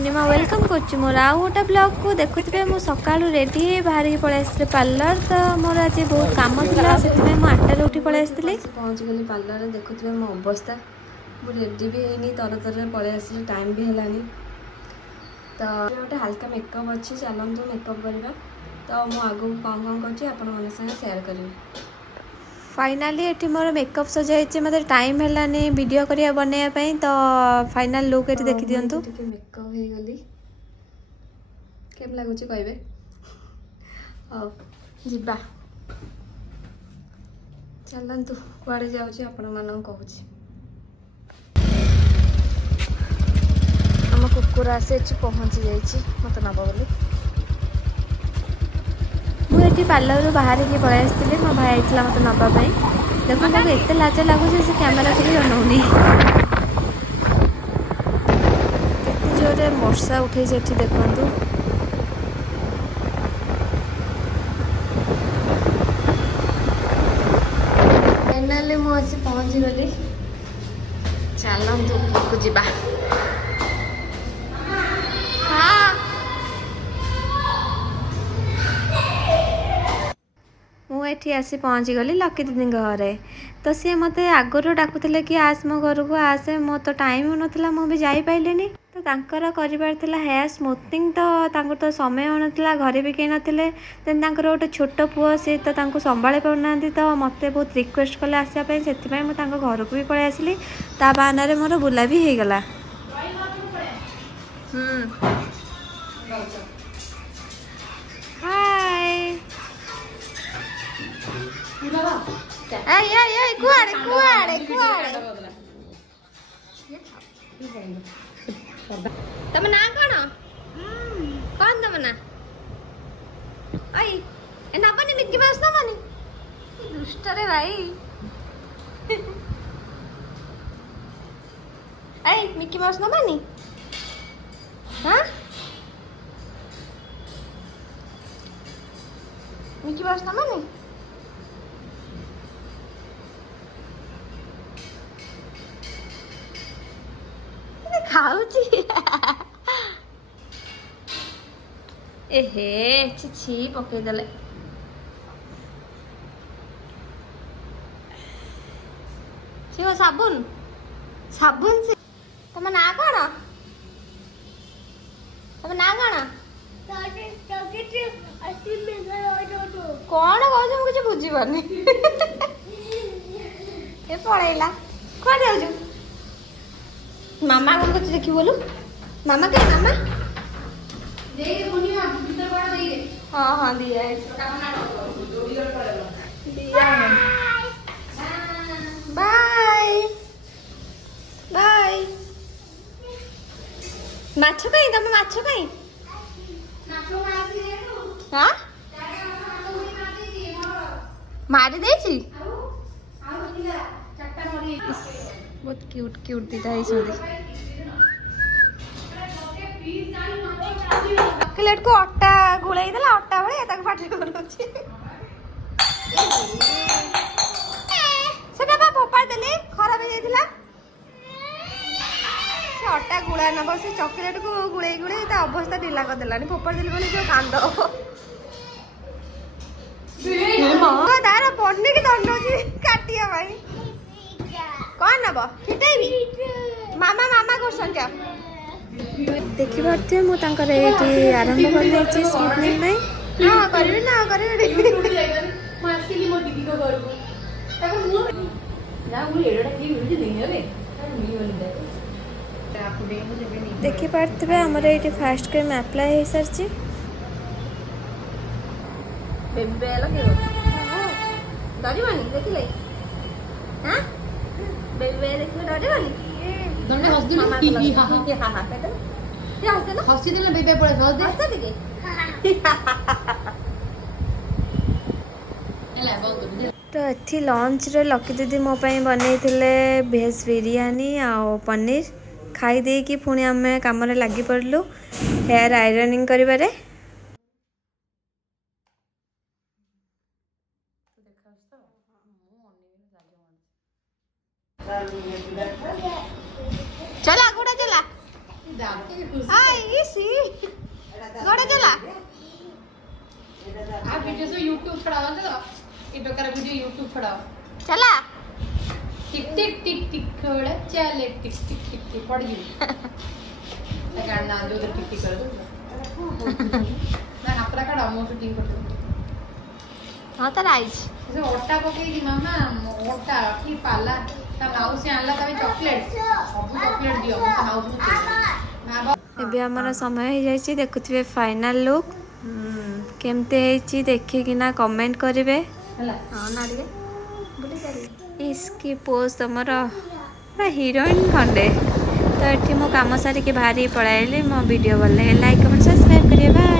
पूर्णिमा welcome कर मोर आउ गोटे ब्लॉग को देखुए मु सका रेडी बाहर पलि पार्लर तो मोर आज बहुत कम था से 8 उठी पलि पहुँच गली पार्लर देखुए मो अवस्था मु रेडी भी है तर तर पलि आस टाइम भी है तो गोटे हल्का मेकअप अच्छी चलतु मेकअप करवा तो मु आगू कौन कौन कर सेयार करी फाइनाली ये मोर मेकअप सजाई मतलब टाइम है वीडियो करिया बनवाई तो फाइनल लुक ये देखी दिंतु मेकअप हो गली केम लगुच कहे जा चलतु कुआड़े जाऊँ आपण मान कहूँ आम कुकुर आसी पहुँची जाइए मत नब बोली मुझे पार्लर बाहर पलि आसती मो भाई आईला मत नापी देखो एत लाज लगुच से कैमेरा को भी अनाऊनी केते जोरे वर्षा उठे देखु फाइनाली मुझे पहुँची गली चलतु जा मुझे आसी पहुँची गली लकी दीदी घरे तो सी मत आगुरी डाकुले कि आस मो घर को आसे मो तो टाइम नाला मुझे जापारे तो कर हेयर स्मूथिंग तो समय होना घरे भी कहीं नथिले देन गोटे छोट पुओ सी तो संभाली पाना तो मत बहुत रिक्वेस्ट कले आसापी से घर को भी पलि आसली ता बहाना मोर बुला भी हो गला कुआड़े कुआड़े कुआड़े तम ना कौन तम ना नबनी मिक्की माउस नबनी दुष्ट रे भाई मिक्की माउस नबनी हाँ मिक्की माउस नबनी खाऊची एहे छी पकईदे साबुन साबुन से तुम ना कौन तुम ना कौन कौन कह मुझे बुझी पारनी पलैला कौन जाऊ मामा कौन कुछ देखी बोलू मामा क्या मामा हाँ हाँ दिया बाय बाय माछ कहीं तुम माछ कहीं हाँ मारी देची बहुत क्यूट क्यूट दीटा चॉकलेट को अट्टा गुड़े अट्टा भाई पाटी फोपाड़ देली खराब हो अट्टा गुड़ा नब से चॉकलेट को गुड़े गुड़े अवस्था ढिला करदेलानी फोपाड़ देली बोली जो कांद तार पढ़ने की दंड काटिया भाई कौन नब फिटेबी मामा मामा कर देखी पारे मुझे आरंभ कर स्मूथनिंग नहीं हाँ करी ना देखी पारे आमर ये फास्ट क्रीम अप्लाई हो सारी डरवानी देखिले हाँ बेबी देखिले डरवानी तो ये लंच रे लकी दीदी मो बनई भेज बिरियानी आ पनीर खाई दे कि पुणी आम कम लगी पड़लु हेयर आयरनिंग करिबारे चला गोड़ा चला आई गोड़े चला आ वीडियो से YouTube छड़ाओ तो ये प्रकार वीडियो YouTube छड़ाओ चला टिक टिक टिक टिक खोड़े चले टिक टिक टिक टिक पड़ गई लगाड़ ना जो टिक टिक कर दो ना अपना का डाउन शूटिंग कर दो हां तो राइज से ओटा पके की मामा ओटा की पाला ता नाउ से आनला तबे चॉकलेट सब चॉकलेट दियो हाउस में ना एबे हमर समय हो जाई देखुथिबे फाइनल लुक केमते हेची देखि कि ना कमेंट करिवे हला हां ना रे बोली करी इसकी पोज तमर हीरोइन खंडे तो ये मो कम सारी बाहरी पड़ाइली मो वीडियो भल लाइक कमेंट सब्सक्राइब करिए बाय।